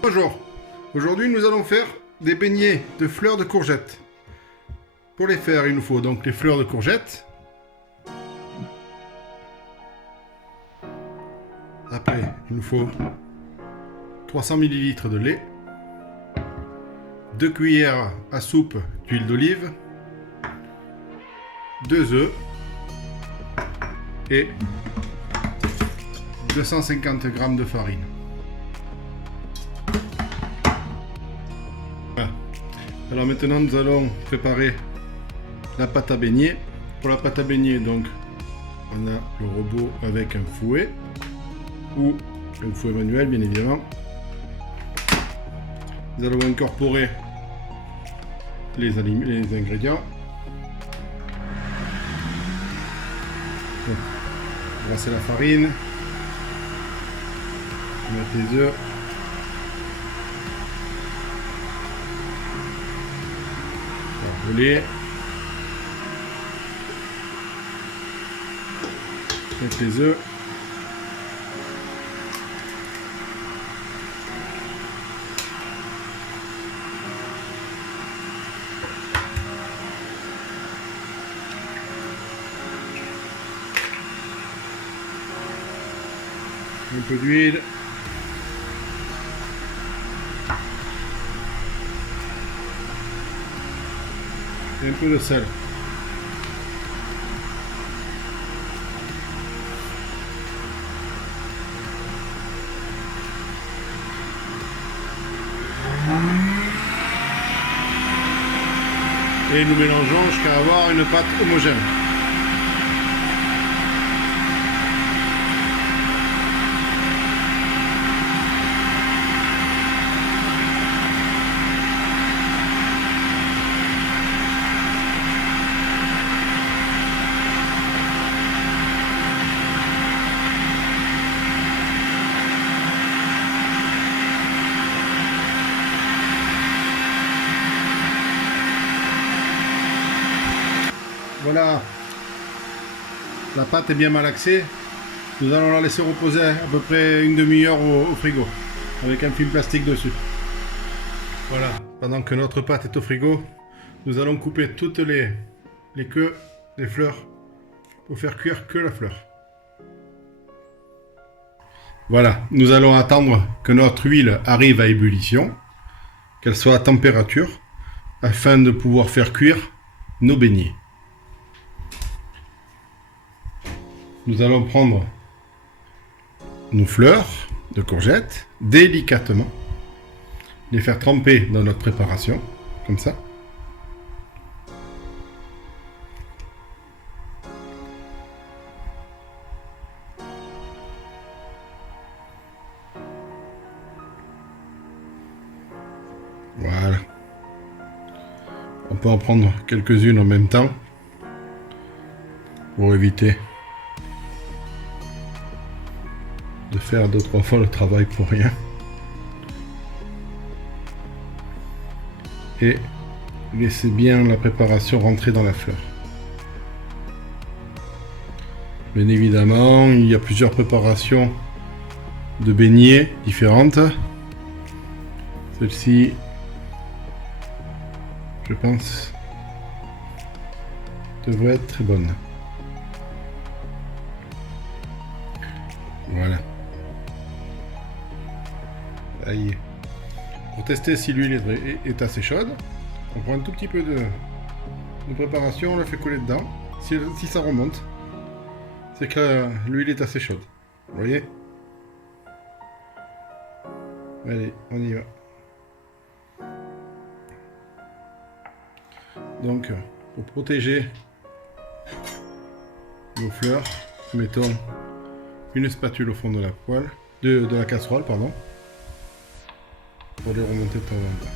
Bonjour, aujourd'hui nous allons faire des beignets de fleurs de courgettes. Pour les faire, il nous faut donc les fleurs de courgettes. Après, il nous faut 300 ml de lait, 2 cuillères à soupe d'huile d'olive, 2 œufs et 250 g de farine. Voilà. Alors maintenant nous allons préparer la pâte à beignet. Pour la pâte à beignet, donc on a le robot avec un fouet ou un fouet manuel bien évidemment. Nous allons incorporer les ingrédients. Donc, brasser la farine, mettre les œufs, rouler, mettre les œufs, un peu d'huile, et un peu de sel. Et nous mélangeons jusqu'à avoir une pâte homogène. Voilà, la pâte est bien malaxée. Nous allons la laisser reposer à peu près une demi-heure au frigo, avec un film plastique dessus. Voilà, pendant que notre pâte est au frigo, nous allons couper toutes les queues des fleurs pour faire cuire que la fleur. Voilà, nous allons attendre que notre huile arrive à ébullition, qu'elle soit à température, afin de pouvoir faire cuire nos beignets. Nous allons prendre nos fleurs de courgettes délicatement, les faire tremper dans notre préparation, comme ça. Voilà. On peut en prendre quelques-unes en même temps pour éviter de faire 2-3 fois le travail pour rien. Et laissez bien la préparation rentrer dans la fleur. Bien évidemment, il y a plusieurs préparations de beignets différentes. Celle-ci, je pense, devrait être très bonne. Voilà. Ça y est. Pour tester si l'huile est assez chaude, on prend un tout petit peu de préparation, on la fait couler dedans. Si ça remonte, c'est que l'huile est assez chaude. Vous voyez? Allez, on y va. Donc, pour protéger nos fleurs, mettons une spatule au fond de la poêle, de la casserole, pardon, pour les remonter de temps en temps.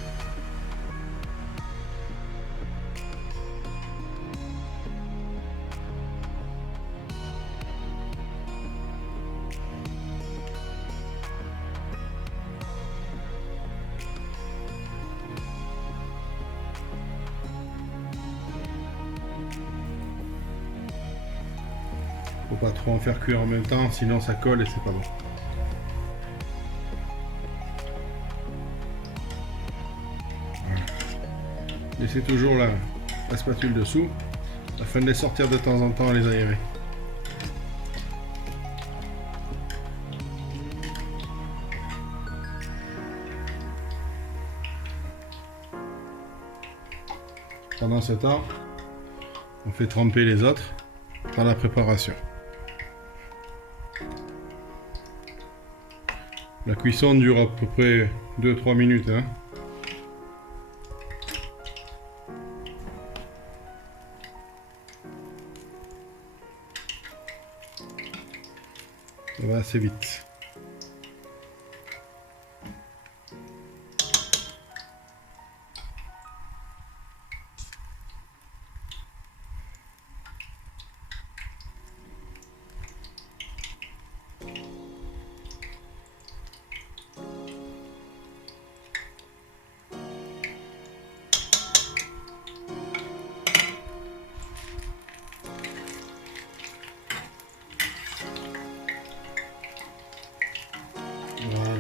Faut pas trop en faire cuire en même temps, sinon ça colle et c'est pas bon. Laissez toujours la spatule dessous afin de les sortir de temps en temps et les aérer. Pendant ce temps, on fait tremper les autres dans la préparation. La cuisson dure à peu près 2-3 minutes. Hein. Ça va assez vite. Voilà.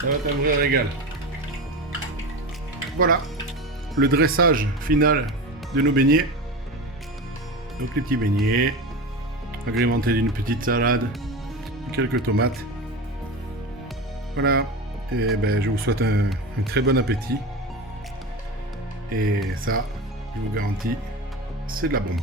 Ça va être un vrai régal. Voilà, le dressage final de nos beignets. Donc les petits beignets, agrémentés d'une petite salade, quelques tomates. Voilà, et ben je vous souhaite un très bon appétit. Et ça, je vous garantis, c'est de la bombe.